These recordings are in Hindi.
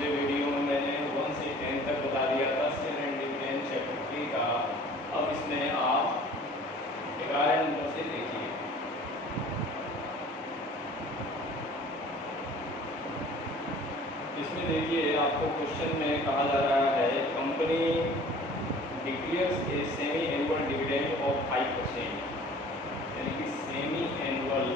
पिछले वीडियो में मैंने 1 से 10 तक बता दिया था शेयर एंड डिविडेंड चैप्टर 3 का। अब इसमें आप 11 नंबर से देखिए। इसमें देखिए आपको क्वेश्चन में कहा जा रहा है company declares a semi annual dividend of 5%, यानी कि सेमी एनुअल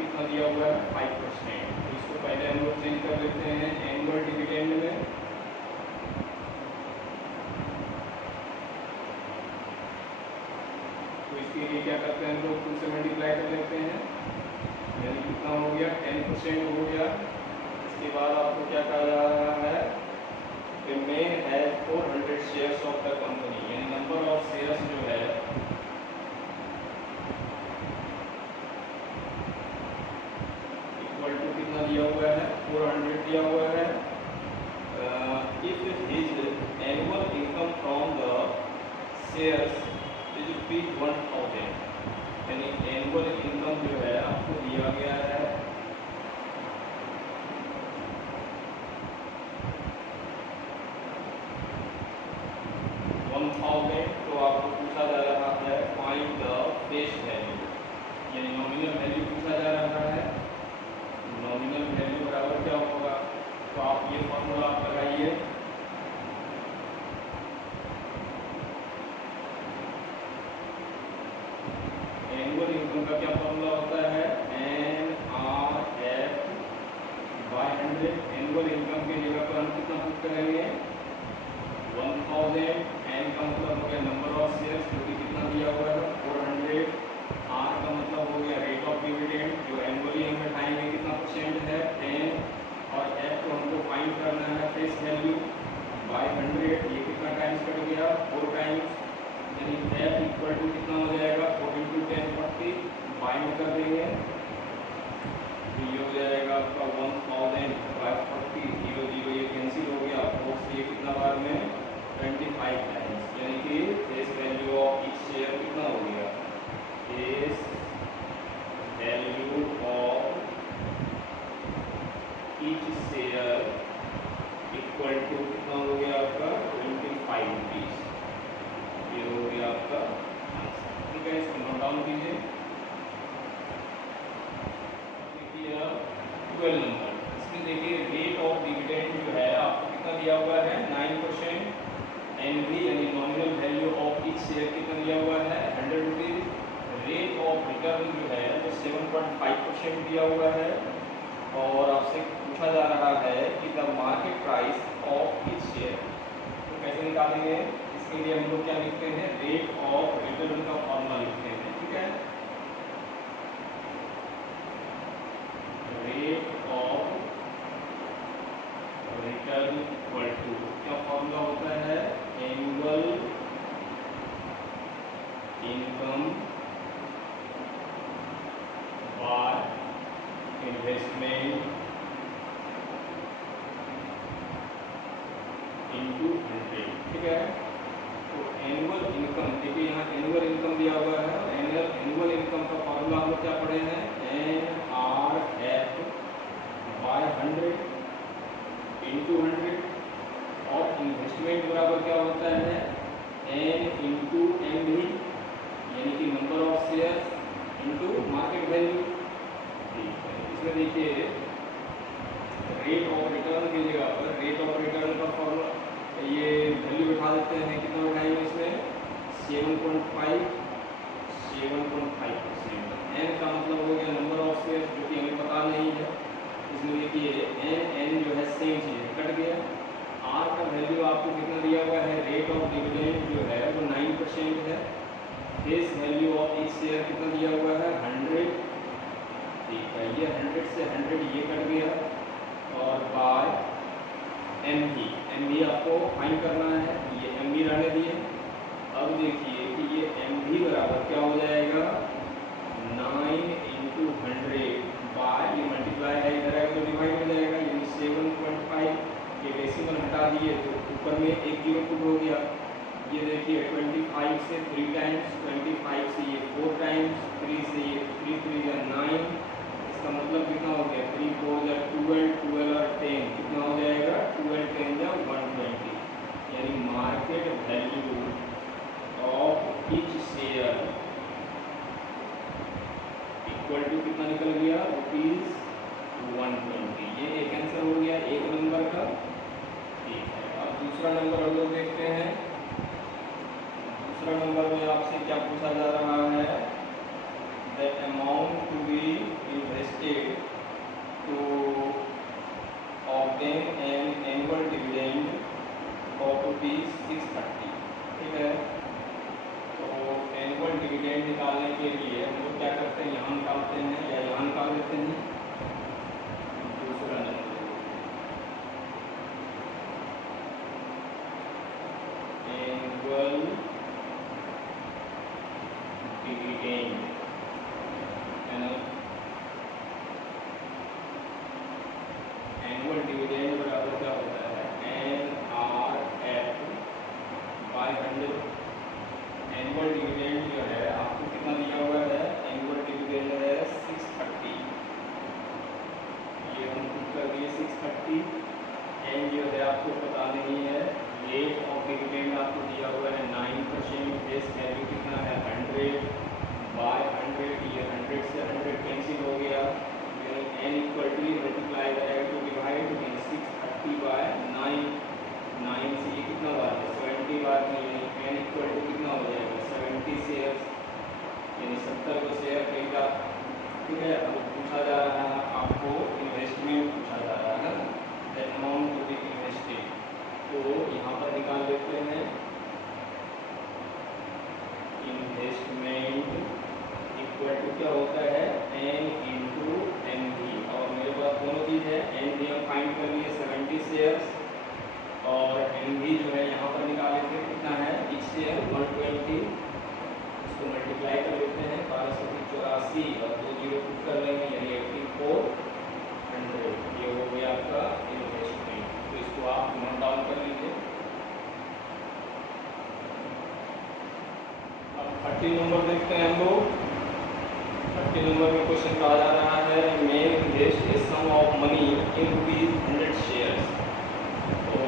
कितना दिया हुआ है 5%। तो इसको पहले हम लोग चेंज कर लेते हैं एनुअल डिविडेंड में। तो इसके लिए क्या करते हैं हम लोग 2 से मल्टीप्लाई कर लेते हैं, यानी कितना हो गया 10% हो गया। इसके बाद आपको क्या कहा जा रहा है कि मेन है 400 शेयर्स ऑफ द कंपनी, यानी नंबर ऑफ शेयर्स जो है कितना दिया हुआ है 400 दिया हुआ है। If his annual income from the shares is ₹1000, यानी एनुअल इनकम जो है आपको दिया गया है $1000। तो आपको पूछा जा रहा है फाइंड द फेस वैल्यू, यानी नॉमिनल वैल्यू पूछा जा रहा है। नॉमिनल वैल्यू बराबर क्या होगा, तो आप ये फॉर्मूला आप लगाइए। एनुअल इनकम का क्या फॉर्मूला होता है NRF/100। एनुअल इनकम की जगह पर हम कितना पुट करेंगे 1000। एन का मतलब हो गया नंबर ऑफ शेयर्स जो कि कितना दिया हुआ है 400। आर का मतलब हो गया रेट ऑफ डिविडेंड जो एनुअली हम उठाएंगे कितना परसेंट है 10। और एफ को हमको फाइंड करना है फेस वैल्यू बाय 100। ये कितना टाइम्स कट गया 4 टाइम्स, यानी एफ इक्वल टू कितना हो जाएगा 4 × 10 40। बाय में कर देंगे तो ये हो जाएगा आपका 1000/40। 0 0 ये कैंसिल हो गया। 4 से ये कितना बार में 25 टाइम्स, यानी कि face value of each share कितना हो गया face value of each share equal to कितना हो गया आपका 25 रुपीज। ये हो गया आपका आंसर। ठीक है, इसको नोट डाउन कीजिए। देखिए 12 नंबर, इसमें देखिए रेट ऑफ डिविडेंड जो है आपको कितना दिया हुआ है 9%। एनवी यानी nominal value of each share कितना दिया हुआ है 100 रुपीज। रेट ऑफ रिटर्न जो है वो 7.5% दिया हुआ है। और आपसे पूछा जा रहा है कि the market price of each share, तो कैसे निकालेंगे इसके लिए हम लोग क्या लिखते हैं रेट ऑफ रिटर्न का फॉर्मूला लिखते हैं। ठीक है, rate of return equal to क्या फॉर्मूला होता है annual income by investment into 100। ठीक है, तो एनुअल इनकम देखिए यहाँ एनुअल इनकम दिया हुआ है। एनुअल इनकम का फॉर्मूला हम लोग क्या पढ़े हैं NRF/100 इंटू 100। और इन्वेस्टमेंट बराबर क्या होता है N इंटू MV, यानी कि number of shares into market value. ठीक है, इसमें देखिए रेट ऑफ रिटर्न की जगह पर रेट ऑफ रिटर्न का फॉर्मूला ये वैल्यू उठा देते हैं। कितना उठाएंगे इसमें 7.5%। एन का मतलब हो गया नंबर ऑफ शेयर्स जो कि हमें पता नहीं है, इसमें देखिए एन जो है सेम चीज़ कट गया। आर का वैल्यू आपको कितना दिया हुआ है रेट ऑफ डिविडेंड जो है वो 9% है। Face value of each share कितना दिया हुआ है 100। ठीक है, ये 100 से 100 ये कट गया। और बाय एमवी आपको फाइंड करना है, ये एमवी रहने दिए। अब देखिए कि ये एमवी बराबर क्या हो जाएगा 9 × 100 बाय ये मल्टीप्लाई है इधर आएगा तो डिवाइड हो जाएगा, यानी 7.5। ये डेसिमल हटा दिए तो ऊपर में एक जीरो पुट हो गया ये देखिए 25 से 3 टाइम्स, 25 से ये 4 टाइम्स, 3 से ये 3 3 या 9, इसका मतलब कितना हो गया 3 4 या 12, 12 और 10 कितना हो जाएगा 12 10 या 120, यानी market value of each share equal to कितना निकल गया ₹120। ये एक आंसर हो गया एक नंबर का। ठीक है, अब दूसरा नंबर हम लोग देखते हैं। दूसरा नंबर में आपसे क्या पूछा जा रहा है, the amount to be invested to obtain an annual dividend of ₹630। ठीक है, तो एनुअल डिविडेंड निकालने के लिए हम लोग क्या करते हैं, यहाँ निकालते हैं या यहाँ निकाल लेते हैं। दूसरा number annual dividend annual dividend बराबर क्या होता है NRF बाय 100। एनुअल डिविडेंड जो है आपको कितना दिया हुआ है, एनुअल डिविडेंड है 630, ये हम पुट कर दिए 630। एंड जो है आपको पता नहीं है, रेट ऑफ डिविडेंड आपको दिया हुआ है 9%, फेस वैल्यू कितना है 100 बाय 100, ये 100 से 100 कैंसिल हो गया, यानी n इक्वल टू मल्टीप्लाई करेगा टू डिवाइड 630 बाय 9, 9 से ये कितना बार है 70 बार में, यानी n इक्वल टू कितना हो जाएगा 70 शेयर, यानी 70 को शेयर खरीदा। ठीक है, अब पूछा जा रहा है आपको इन्वेस्टमेंट पूछा जा रहा है ना, the amount to be invested, तो यहाँ पर निकाल लेते हैं इन्वेस्टमेंट इक्वल टू क्या होता है n इंटू एन वी, और मेरे पास दोनों चीज़ है, एन वी हम फाइंड कर लिए 70 शेयर्स, और एन वी जो है यहाँ पर निकाले थे कितना है each शेयर 120, इसको मल्टीप्लाई कर लेते हैं 1284 और 2 जीरो पुट कर लेंगे, यानी 8400, ये हो गया आपका इन्वेस्टमेंट। तो इसको आप नोट डाउन कर लीजिए। अब 30 नंबर देखते हैं हम लोग। 30 नंबर में क्वेश्चन कहा जा रहा है make invest a sum of money in ₹100 shares. तो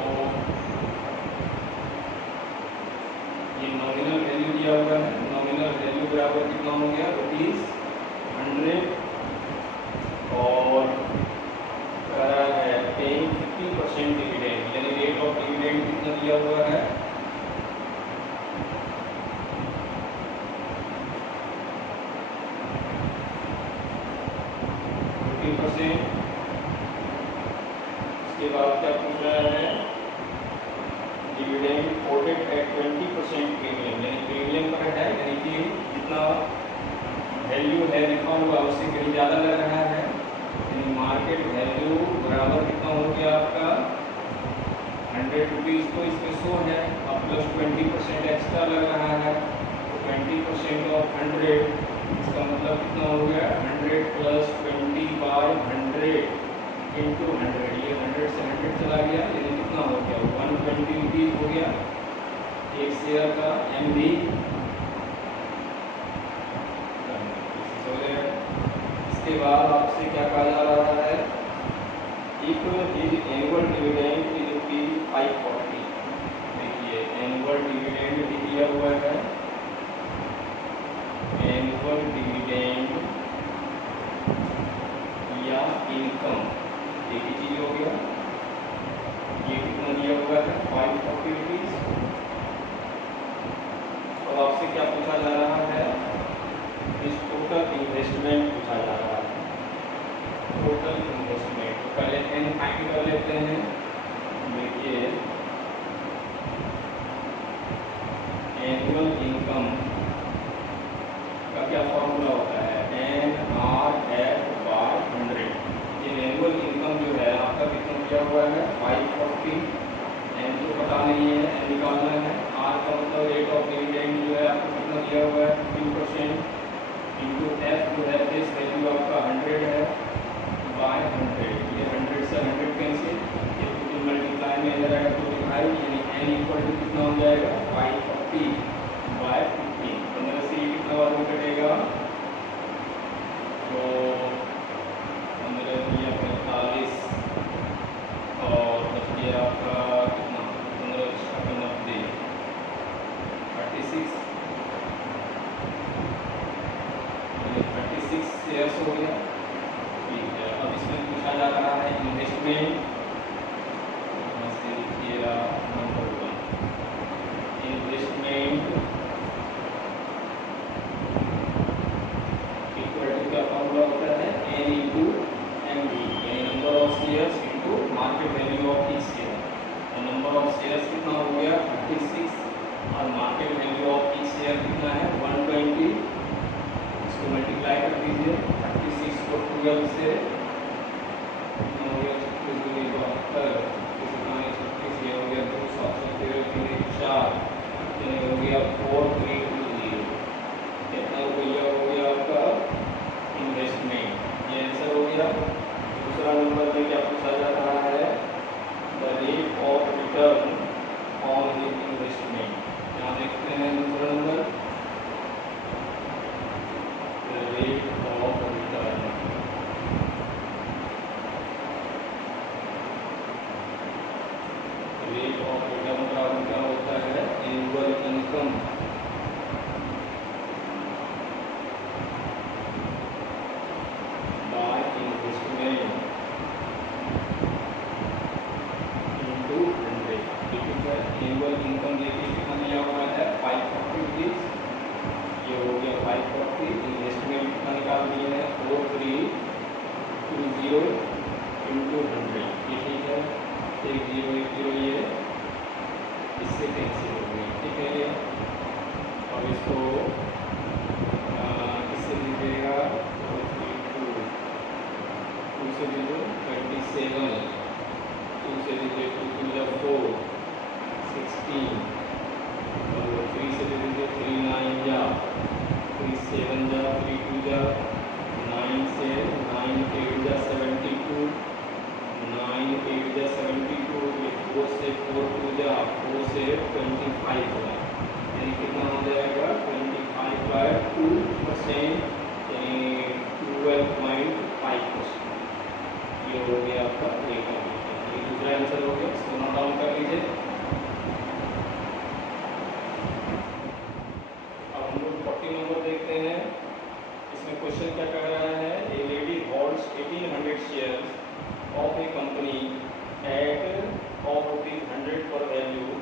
ये नॉमिनल वैल्यू दिया हुआ है, नॉमिनल वैल्यू बराबर कितना हो गया ₹100, और कह रहा है पेइंग 50% डिविडेंड, यानी रेट ऑफ डिविडेंड कितना दिया हुआ है 50%। इसके बाद क्या पूछ रहा है, डिविडेंड कोटेड एट 20% प्रीमियम, यानी प्रीमियम पर है, यानी कि जितना वैल्यू है लिखा हुआ उससे कहीं ज़्यादा लग रहा है, यानी मार्केट वैल्यू बराबर कितना हो गया आपका ₹100 तो इसमें 100 है, अब प्लस 20% एक्स्ट्रा लग रहा है, तो 20% ऑफ 100, इसका मतलब कितना हो गया 100 प्लस 20 बाय 100 इंटू 100, ये 100 से 100 चला गया, यानी कितना हो गया ₹120 हो गया एक शेयर का एम वी। इसके बाद आपसे क्या कहा जा रहा है, if his annual dividend is ₹540। देखिए एनुअल डिविडेंड भी दिया हुआ है, एनुअल डिविडेंड या इनकम एक ही चीज हो गया, ये कितना दिया हुआ है ₹540। और आपसे क्या पूछा जा रहा है, इस टोटल इन्वेस्टमेंट पूछा जा रहा है, टोटल इन्वेस्टमेंट। तो पहले एन फाइंड कर लेते हैं। देखिए एनुअल इनकम का क्या फॉर्मूला होता है NRF बाय 100। ये एनुअल इनकम जो है आपका कितना दिया हुआ है 540, एन तो पता नहीं है, एन निकालना है, आर का मतलब रेट ऑफ डिविडेंड जो है आपको कितना दिया हुआ है 15%, इंटू एफ जो है फेस वैल्यू आपका 100 है बाय 100, ये 100 से 100 कैंसिल, ये मल्टीप्लाई में रहेगा तो डिवाइड, यानी एन इक्वल टू कितना हो जाएगा 540 8 जा 72, 9 8 जा 72, ये 4 से 4 2 जा 4 से 25 होगा, यानी कितना हो जाएगा 25/2%, यानी 12.5%। ये हो गया आपका रेट ऑफ डिविडेंड। ये दूसरा आंसर हो गया, इसको नोट डाउन कर लीजिए। अब हम लोग 40 नंबर देखते हैं। इसमें क्वेश्चन क्या कह रहा है, ए lady holds 1800 shares of a company at of ₹100 per value,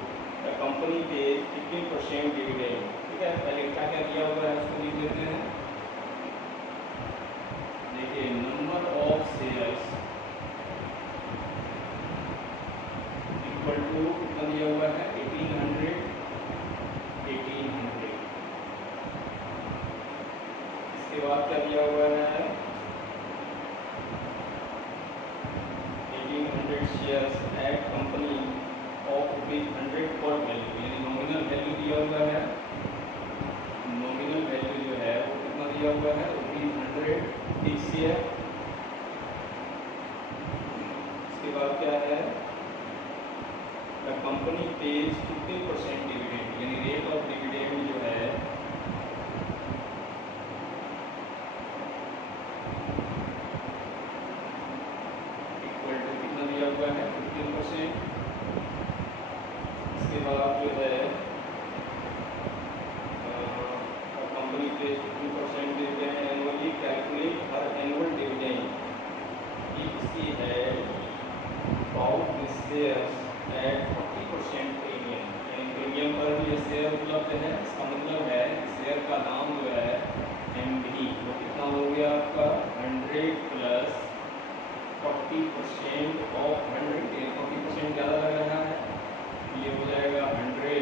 the company pays 15% dividend। ठीक है, पहले क्या क्या दिया हुआ है उसको लिख देते हैं। देखिए, number of shares equal to कितना दिया हुआ है 1800। इसके बाद क्या दिया हुआ है 1800 शेयर्स एट कंपनी ऑफ ₹100 पर वैल्यू, यानी नॉमिनल वैल्यू दिया हुआ है। नॉमिनल वैल्यू जो है वो कितना दिया हुआ है ₹100 फिक्स है। इसके बाद क्या है, द कंपनी पेज 15% डिविडेंड, यानी रेट ऑफ डिविडेंड जो है दिया हुआ है 15%। इसके बाद जो है company pay 15% dividend annually calculate her annual dividend if she had bought this shares at 40% premium, यानी प्रीमियम पर भी ये शेयर उपलब्ध है। इसका मतलब है शेयर का दाम जो है MB वो कितना हो गया आपका 100 प्लस 40% ऑफ 100, 40% ज़्यादा लग रहा है, ये हो जाएगा 100